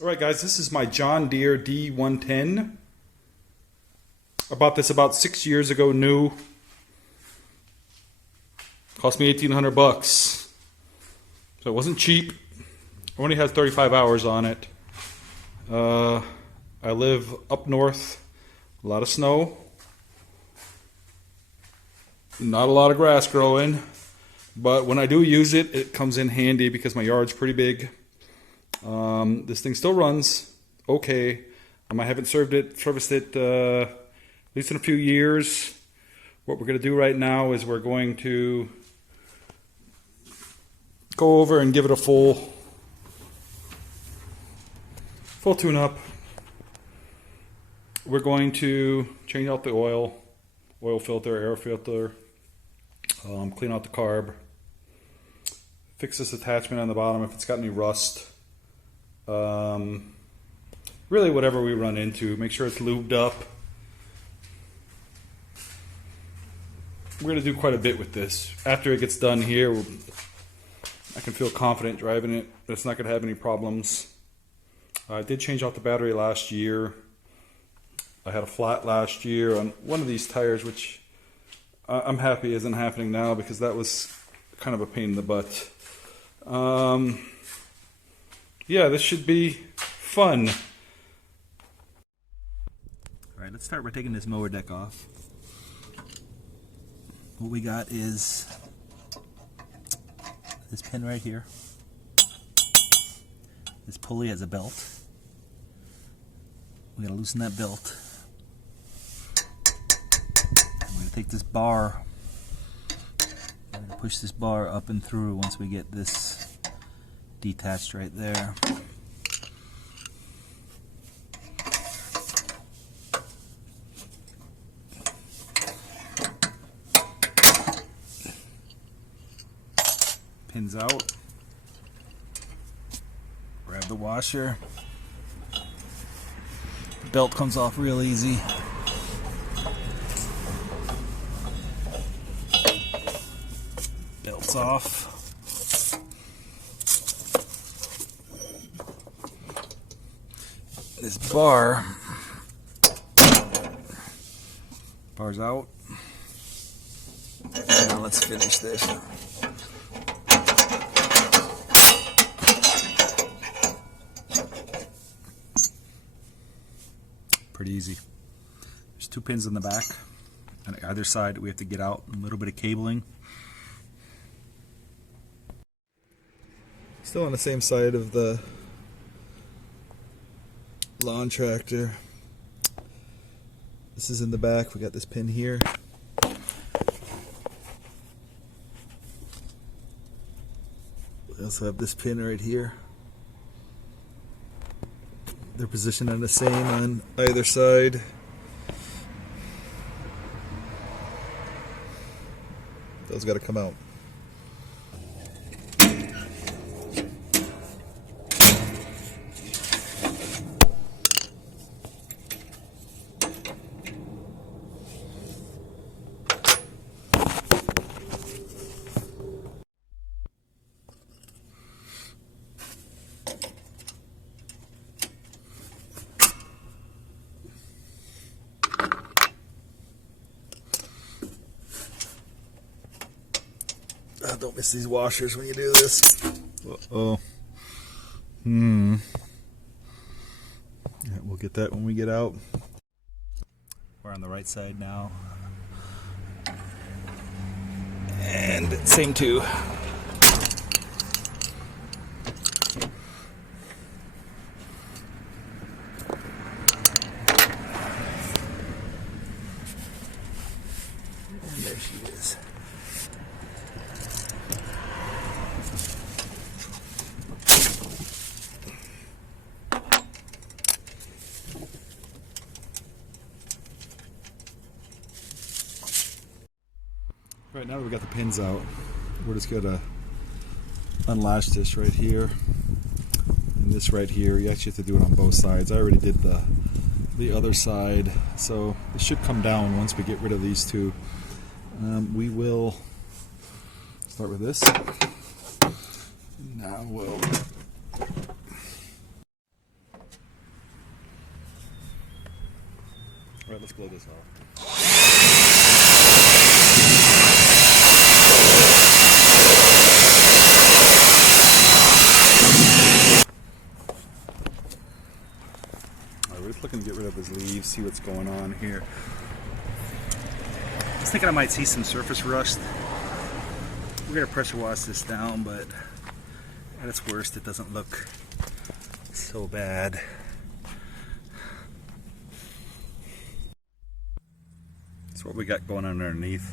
Alright guys, this is my John Deere D110. I bought this about 6 years ago new. Cost me 1,800 bucks. So it wasn't cheap. It only has 35 hours on it. I live up north. A lot of snow. Not a lot of grass growing. But when I do use it, it comes in handy because my yard's pretty big. This thing still runs okay. I haven't serviced it at least in a few years. What we're going to do right now is we're going to go over and give it a full tune-up. We're going to change out the oil filter, air filter, clean out the carb, fix this attachment on the bottom if it's got any rust. Really whatever we run into, make sure it's lubed up. We're going to do quite a bit with this. After it gets done here, I can feel confident driving it. It's not going to have any problems. I did change out the battery last year. I had a flat last year on one of these tires, which I'm happy isn't happening now because that was kind of a pain in the butt. Yeah, this should be fun. Alright, let's start by taking this mower deck off. What we got is this pin right here. This pulley has a belt. We gotta loosen that belt. I'm gonna take this bar. I'm gonna push this bar up and through once we get this detached right there. Pins out. Grab the washer. The belt comes off real easy. Belt's off. This bar's out. Now let's finish this. Pretty easy. There's two pins in the back. On either side we have to get out a little bit of cabling. Still on the same side of the lawn tractor. This is in the back. We got this pin here. We also have this pin right here. They're positioned on the same on either side. Those got to come out. Don't miss these washers when you do this. Uh-oh. Yeah, we'll get that when we get out. We're on the right side now. And same two. And there she is. Right now we've got the pins out. We're just going to unlatch this right here and this right here. You actually have to do it on both sides. I already did the other side, so it should come down once we get rid of these two. We will start with this. Now we'll All right, let's blow this off. All right, we're just looking to get rid of his leaves, see what's going on here. I was thinking I might see some surface rust. We're gonna pressure wash this down, but at its worst, it doesn't look so bad. That's what we got going on underneath.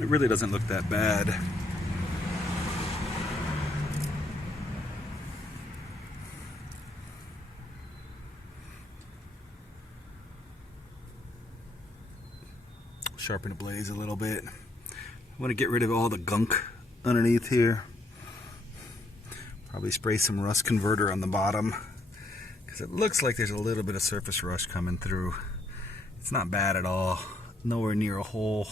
It really doesn't look that bad. Sharpen the blades a little bit. I want to get rid of all the gunk underneath here. Probably spray some rust converter on the bottom because it looks like there's a little bit of surface rust coming through. It's not bad at all. Nowhere near a hole.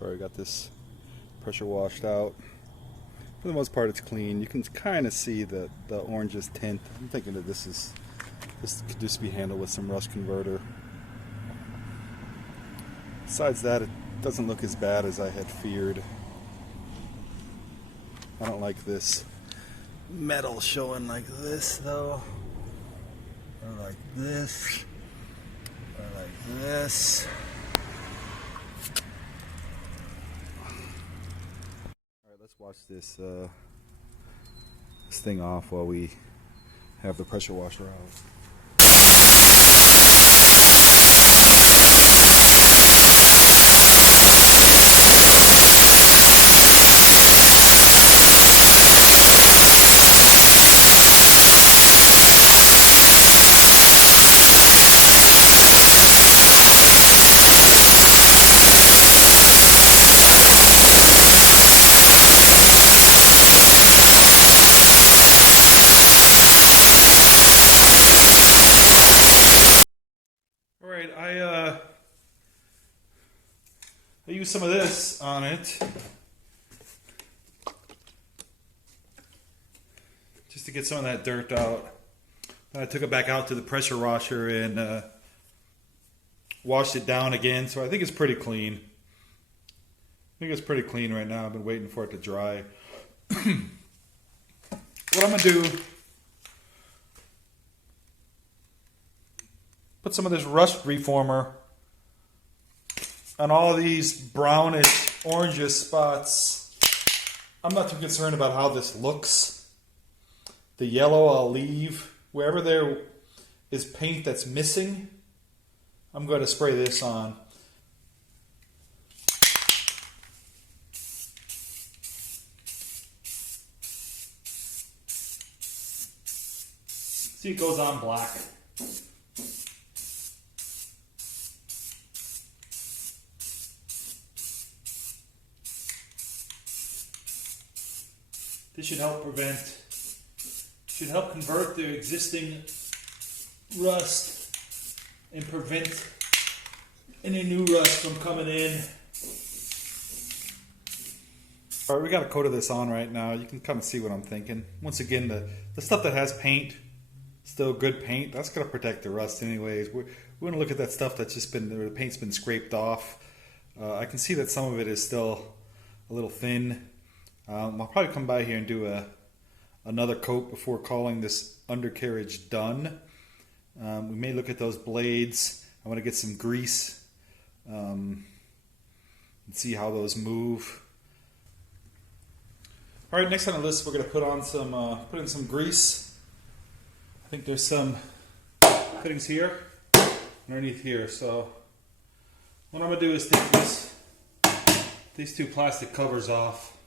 Alright, got this pressure washed out. For the most part, it's clean. You can kind of see the oranges tint. I'm thinking that this could just be handled with some rust converter. Besides that, it doesn't look as bad as I had feared. I don't like this metal showing like this though. Or like this. Or like this. Alright, let's wash this thing off while we have the pressure washer out. I used some of this on it just to get some of that dirt out. Then I took it back out to the pressure washer and washed it down again, so I think it's pretty clean. I think it's pretty clean right now. I've been waiting for it to dry. What I'm going to do, put some of this rust reformer on all these brownish, orangish spots. I'm not too concerned about how this looks. The yellow I'll leave. Wherever there is paint that's missing, I'm going to spray this on. See, it goes on black. This should help convert the existing rust and prevent any new rust from coming in. All right, we got a coat of this on right now. You can kind of see what I'm thinking. Once again, the stuff that has paint, still good paint, that's going to protect the rust anyways. We're going to look at that stuff that's just been, the paint's been scraped off. I can see that some of it is still a little thin. I'll probably come by here and do another coat before calling this undercarriage done. We may look at those blades. I want to get some grease and see how those move. All right, next on the list, we're going to put in some grease. I think there's some fittings here, underneath here. So what I'm going to do is take these two plastic covers off,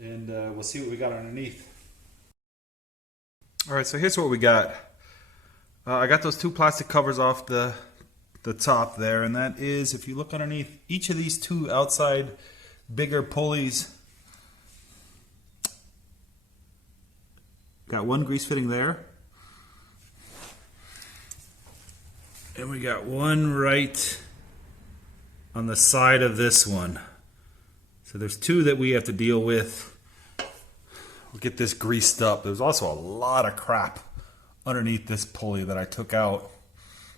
and we'll see what we got underneath. All right, so here's what we got. I got those two plastic covers off the top there, and that is, if you look underneath each of these two outside bigger pulleys, got one grease fitting there, and we got one right on the side of this one. So there's two that we have to deal with. We'll get this greased up. There's also a lot of crap underneath this pulley that I took out.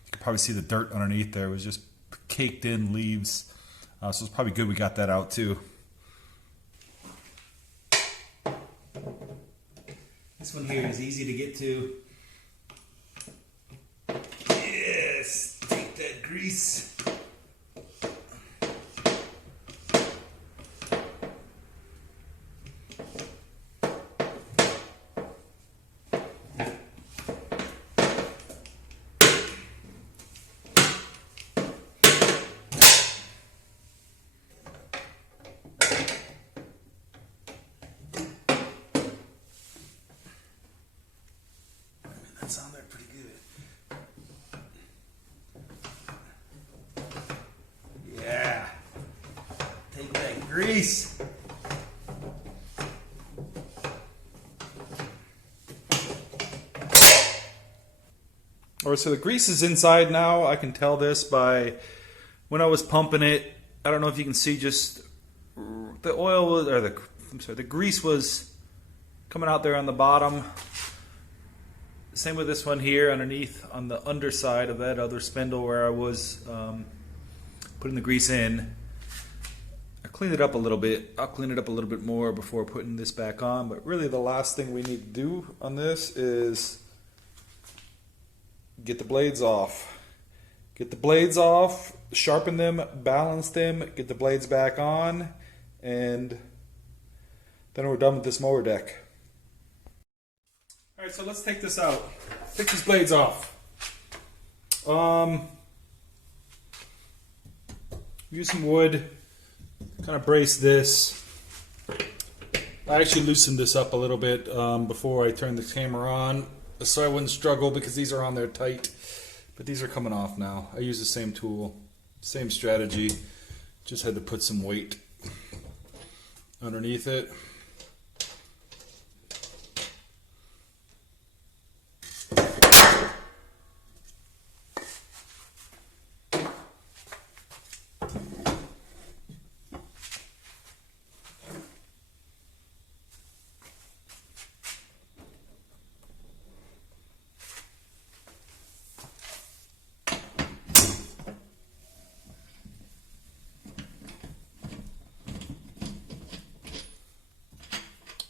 You can probably see the dirt underneath there. It was just caked in leaves. So it's probably good we got that out too. This one here is easy to get to. Yes, take that grease. That's on there pretty good. Yeah. Take that grease. Alright, so the grease is inside now. I can tell this by when I was pumping it. I don't know if you can see, just the oil was, or the grease was coming out there on the bottom. Same with this one here underneath on the underside of that other spindle where I was putting the grease in. I cleaned it up a little bit. I'll clean it up a little bit more before putting this back on, but really the last thing we need to do on this is get the blades off. Get the blades off, sharpen them, balance them, get the blades back on, and then we're done with this mower deck. Alright, so let's take this out. Take these blades off. Use some wood, kind of brace this. I actually loosened this up a little bit before I turned the camera on, so I wouldn't struggle because these are on there tight. But these are coming off now. I use the same tool, same strategy. Just had to put some weight underneath it.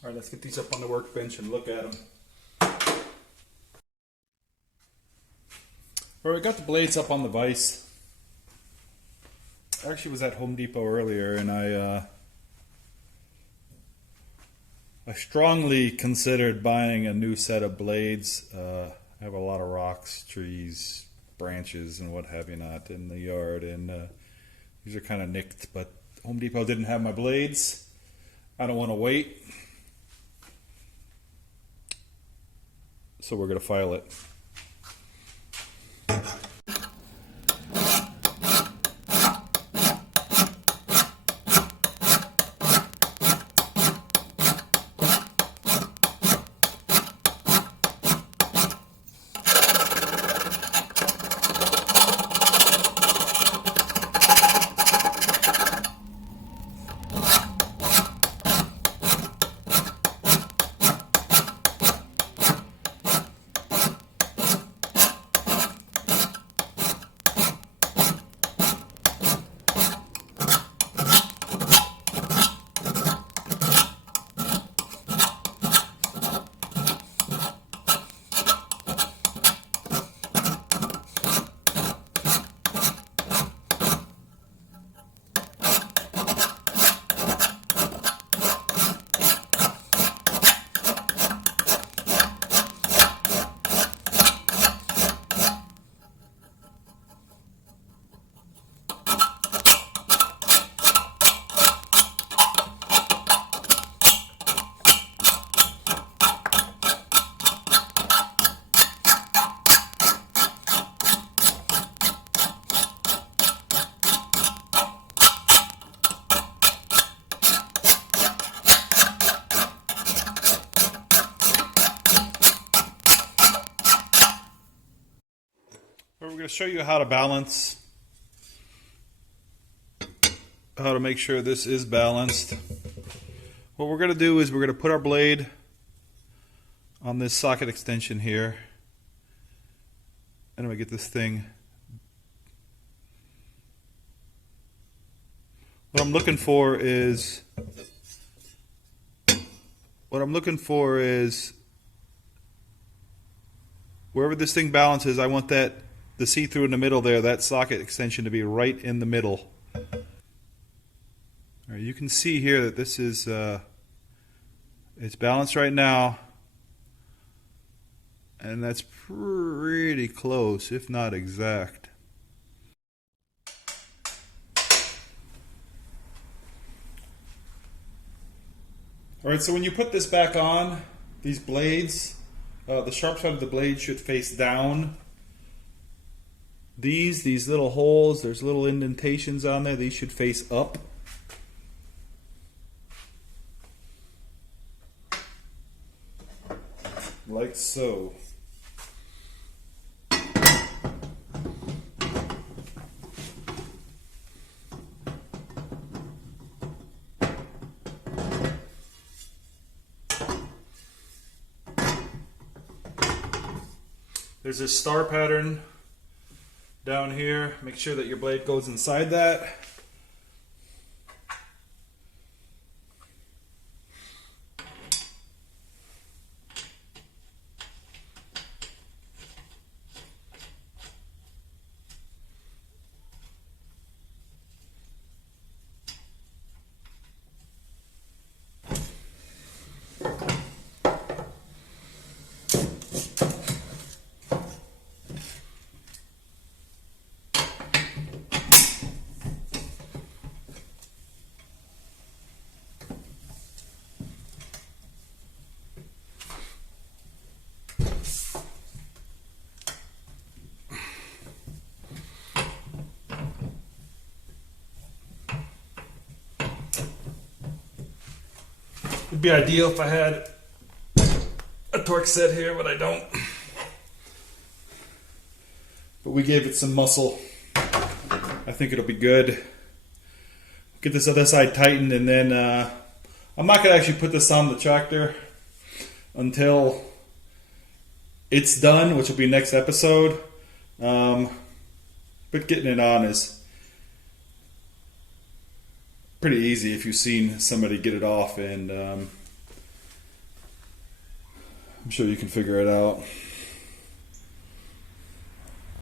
All right, let's get these up on the workbench and look at them. All right, we got the blades up on the vise. I actually was at Home Depot earlier, and I strongly considered buying a new set of blades. I have a lot of rocks, trees, branches, and what have you not in the yard, and these are kind of nicked, but Home Depot didn't have my blades. I don't want to wait. So we're going to file it. We're going to show you how to balance, how to make sure this is balanced. What we're going to do is we're going to put our blade on this socket extension here. And I'm going to get this thing. What I'm looking for is wherever this thing balances, I want that the see-through in the middle there, that socket extension to be right in the middle. All right, you can see here that this is it's balanced right now, and that's pretty close, if not exact. All right, so when you put this back on, these blades, the sharp side of the blade should face down. These little holes, there's little indentations on there, these should face up. Like so. There's this star pattern down here. Make sure that your blade goes inside that. It'd be ideal if I had a torque set here, but I don't. But we gave it some muscle. I think it'll be good. Get this other side tightened, and then I'm not going to actually put this on the tractor until it's done, which will be next episode. But getting it on is pretty easy if you've seen somebody get it off, and I'm sure you can figure it out.